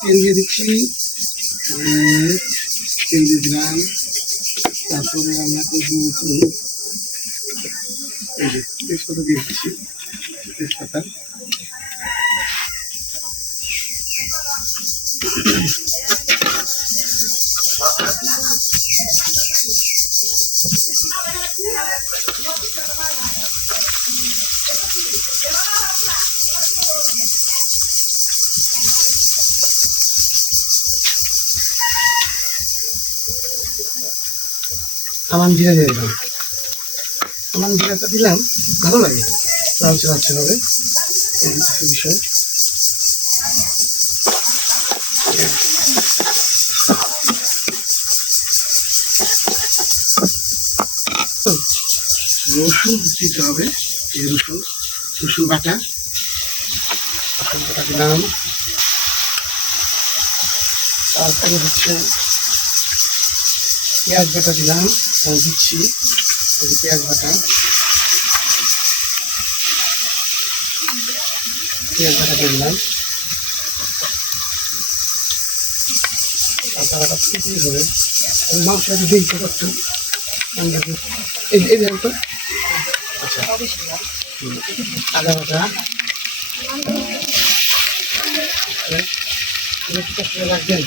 তেল দিয়ে দিচ্ছি, তেল দিয়ে দিলাম। তারপরে রান্না করবো এই যে তেজপাতা দিয়ে দিচ্ছি, তেজপাতা। আমার জিরা দিয়ে দিলাম, আমার জিরাটা দিলাম ভালো লাগে, লালচে লালচে হবে এই বিষয়। রসুন দিতে হবে, এই রসুন বাটা দিলাম। তারপরে হচ্ছে পেঁয়াজ বাটা দিলাম, দিচ্ছি পেঁয়াজ বাটা দিয়ে দিলাম। হবে মাংসটা দিয়ে করতো এই তো। আচ্ছা, আদা বাটা রাখবেন।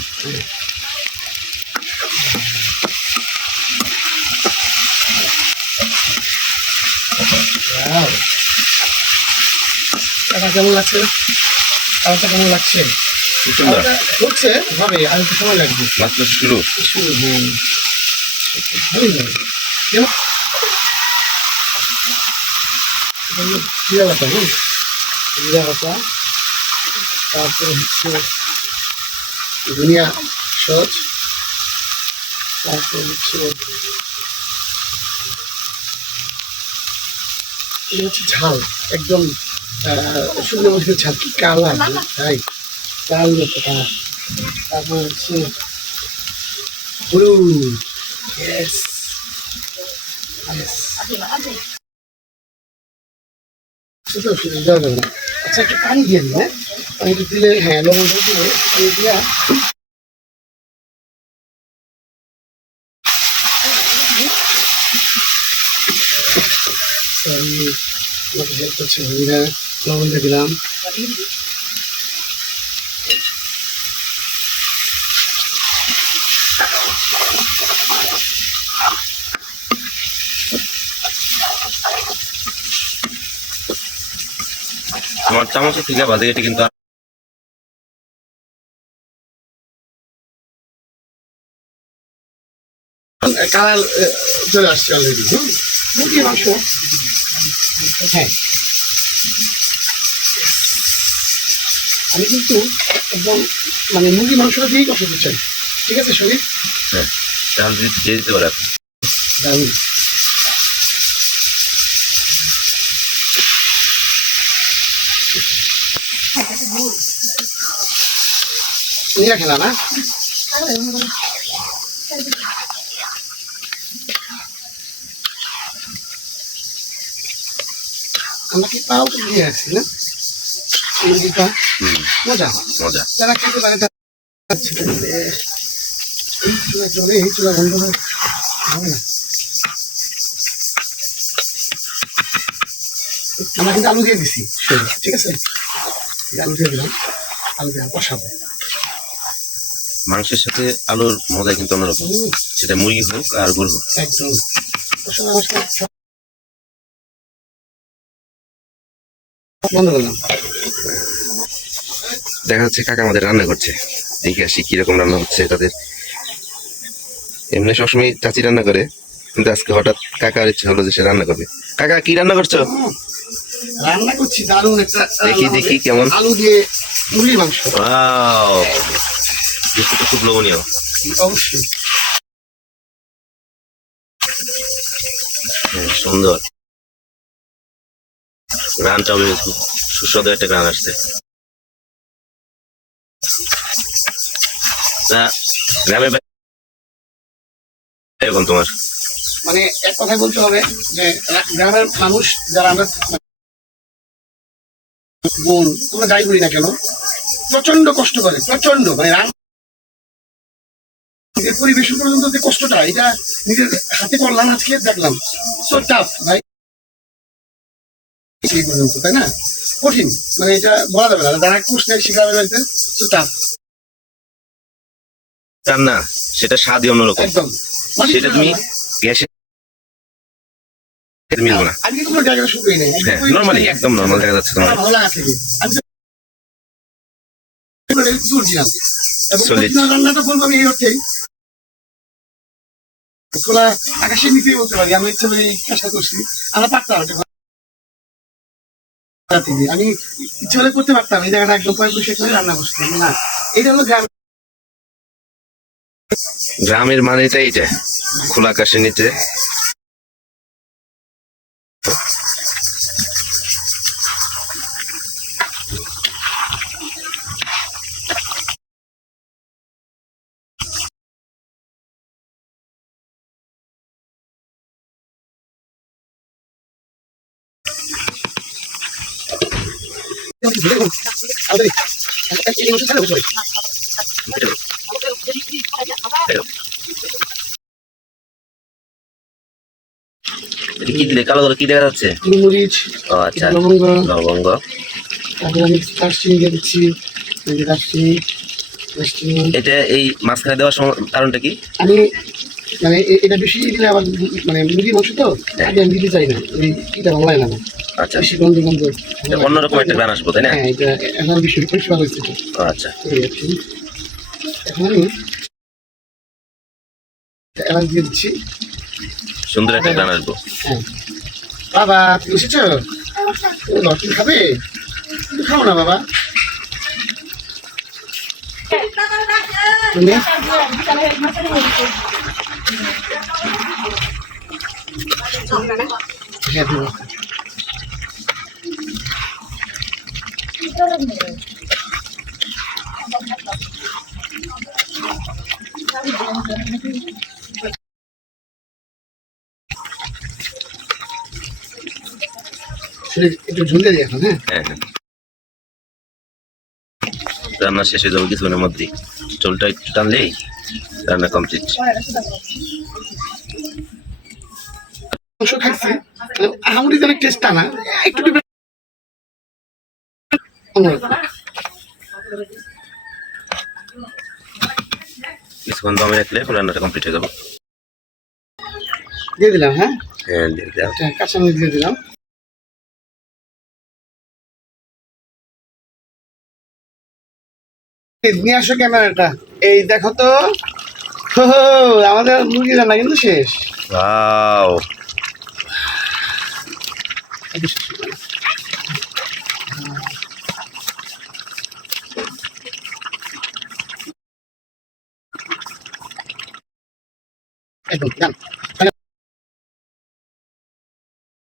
কেমন লাগছে? খাবারটা কেমন লাগছে? হচ্ছে হবে, আর একটু সময় লাগবে। শুরু জিরা বাটা, জিরা বাটা, তারপরে হচ্ছে ধনিয়া সস, তারপরে হচ্ছে ঝাল, একদম শুকনো মরিচের ঝাল, কি কালার তাই লাল মতো কালার। তারপর হচ্ছে হলুদ, আচ্ছা একটু পানি দিয়ে দিন, হ্যাঁ পানিটা দিলে, হ্যাঁ লবণটা দিলে পানি দিয়া হেল্প করছে। লবণটা দিলাম, তোমার চামচ থেকে বাদে এটা কিন্তু কালার চলে আসছে অলরেডি। মুরগির মাংস, হ্যাঁ আমি কিন্তু একদম মানে মুরগির মাংসটা দিয়েই কষাতে চাই। ঠিক আছে শরীর, হ্যাঁ চাল দিয়ে দিতে পারে। দারুণ। নিয়ে খেলা না আমরা কি পাও দিয়ে আসছি না মুরগিটা, মজা মজা। যারা খেতে পারে এই চুলা জলে, এই চুলা বন্ধ হবে না। আমরা কিন্তু আলু দিয়ে দিছি, ঠিক আছে আলু দিয়ে দিলাম, আলু দিয়ে কষাবো। মাংসের সাথে আলুর মজা কিন্তু অন্যরকম, সেটা মুরগি হোক আর গরু হোক। একদম বন্ধ করলাম। দেখা যাচ্ছে কাকা আমাদের রান্না করছে, দেখে আসি কিরকম রান্না হচ্ছে তাদের। এমনি সবসময় চাচি রান্না করে, কিন্তু আজকে হঠাৎ কাকার ইচ্ছা হলো যে সে রান্না করবে। কাকা কি রান্না করছো? রান্না করছি দারুণ একটা, দেখি কেমন। আলু দিয়ে মুরগির মাংস। দেখতে খুব লোভনীয়। অবশ্যই সুন্দর রানটা হবে, খুব সুস্বাদু একটা গান আসছে। গ্রামে এরকম তোমার মানে এক কথায় বলতে হবে যে গ্রামের মানুষ যারা আমরা বোন, তোমরা যাই বলি না কেন, প্রচন্ড কষ্ট করে, প্রচন্ড মানে পরিবেশন পর্যন্ত যে কষ্টটা, এটা নিজের হাতে করলাম আজকে, দেখলাম সো টাফ ভাই, সেই পর্যন্ত, তাই না? কঠিন, মানে এটা বলা যাবে না, যারা কোর্সে শিখাবে বাড়িতে সো টাফ রান্না, সেটা স্বাদই অন্যরকম। একদম। সেটা তুমি গ্যাসে মিলবো না। আজকে কোনো জায়গাটা শুকিয়ে নেই, হ্যাঁ, নর্মালি একদম নর্মাল দেখা যাচ্ছে তোমার। ভালো লাগা থেকে আমি তুলছিলাম, এবং Solid. রান্নাটা বলবো আমি এই অর্থেই, খোলা আকাশের নিচেই বলতে পারি, আমি ইচ্ছা করে এই কাজটা করছি। আমরা পারতাম এটা থেকে, আমি ইচ্ছা করে করতে পারতাম, এই জায়গাটা একদম পরিষ্কার করে রান্না করছিলাম না। এটা হলো গ্রাম, গ্রামের মানেটা এইটা, খোলা আকাশের নিচে। এটা কি দিলে, কালো কালো কি দেখা যাচ্ছে? মরিচ, ও আচ্ছা, লবঙ্গ, লবঙ্গ। তারপরে আমি দারচিনি দিয়ে দিচ্ছি, এই যে দারচিনি, দারচিনি। এটা এই মাঝখানে দেওয়ার কারণটা কি? আমি মানে এটা বেশি দিলে আবার মানে মুরগির মাংস তো, আগে আমি দিতে চাই না, এটা ভালো লাগে না আমার। আচ্ছা, বেশি গন্ধ গন্ধ, এটা অন্যরকম একটা গান আসবো, তাই না? হ্যাঁ, এটা এখন বেশি পরিষ্কার হয়েছে এটা। ও আচ্ছা, এই আর কি। এখন আমি এবার দিয়ে দিচ্ছি। সুন্দর একটা গান আসবো। হ্যাঁ, বাবা তুমি এসেছো? ও তুমি খাবে? তুমি খাও না বাবা, তুমি হ্যাঁ দেবো। সেটা একটু ঝুলে দিই এখন। হ্যাঁ, হ্যাঁ হ্যাঁ, রান্না শেষ হয়ে যাবে কিছুক্ষণের মধ্যেই। চোলটা একটু টানলেই রান্না কমপ্লিট। মাংস খাচ্ছি, আহামরি অনেক টেস্ট না, একটু অন্যরকম। কিছুক্ষণ দমে রাখলে রান্নাটা কমপ্লিট হয়ে যাবে। দিয়ে দিলাম। হ্যাঁ, হ্যাঁ, দিয়ে দাও। কাঁচামরিচ দিয়ে দিলাম। নিয়ে আসো ক্যামেরাটা, এই দেখো তো। হো হো, আমাদের মুরগি রান্না কিন্তু শেষ। ওয়াও, একদম